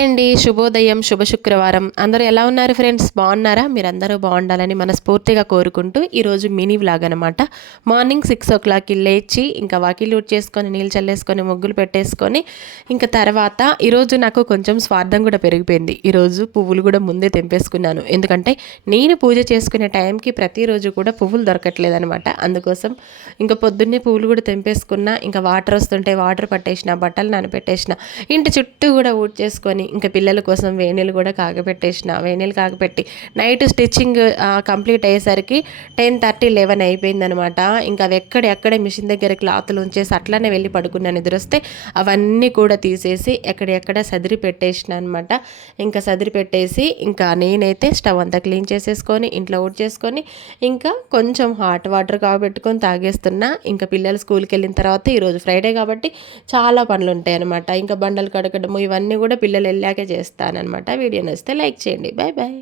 Hi అండి, శుభోదయం, శుభ శుక్రవారం. అందరూ ఎలా ఉన్నారు ఫ్రెండ్స్? బాగున్నారా? మీరందరూ బాగుండాలని మనస్ఫూర్తిగా కోరుకుంటూ ఈరోజు మినీ వ్లాగ్ అనమాట. మార్నింగ్ 6 o'clock లేచి ఇంకా వాకిలి ఊడ్ చేసుకొని నీళ్ళు చల్లేసుకొని ముగ్గులు పెట్టేసుకొని ఇంకా తర్వాత ఈరోజు నాకు కొంచెం స్వార్థం కూడా పెరిగిపోయింది. ఈరోజు పువ్వులు కూడా ముందే తెంపేసుకున్నాను. ఎందుకంటే నేను పూజ చేసుకునే టైంకి ప్రతిరోజు కూడా పువ్వులు దొరకట్లేదు అనమాట. అందుకోసం ఇంకా పొద్దున్నే పువ్వులు కూడా తెంపేసుకున్నా. ఇంకా వాటర్ వస్తుంటే వాటర్ పట్టేసిన, బట్టలు నానబెట్టేసిన, ఇంటి చుట్టూ కూడా ఊడ్ చేసుకొని ఇంకా పిల్లల కోసం వేణీలు కూడా కాగపెట్టేసిన. వేణీలు కాగపెట్టి నైట్ స్టిచ్చింగ్ కంప్లీట్ అయ్యేసరికి 10:30, 11 అయిపోయిందనమాట. ఇంకా అవి ఎక్కడెక్కడే మిషన్ దగ్గర క్లాతులు ఉంచేసి అట్లానే వెళ్ళి పడుకున్నాను. నిద్రొస్తే అవన్నీ కూడా తీసేసి ఎక్కడెక్కడ సదిరి పెట్టేసిన అనమాట. ఇంకా సదిరి పెట్టేసి ఇంకా నేనైతే స్టవ్ అంతా క్లీన్ చేసేసుకొని ఇంట్లో ఊడ్ చేసుకొని ఇంకా కొంచెం హాట్ వాటర్ కాబెట్టుకొని తాగేస్తున్నా. ఇంకా పిల్లలు స్కూల్కి వెళ్ళిన తర్వాత ఈరోజు ఫ్రైడే కాబట్టి చాలా పనులు ఉంటాయి అనమాట. ఇంకా బండలు కడగడము ఇవన్నీ కూడా పిల్లలు వెళ్ళాకే చేస్తానన్నమాట. వీడియో నచ్చితే లైక్ చేయండి. Bye bye.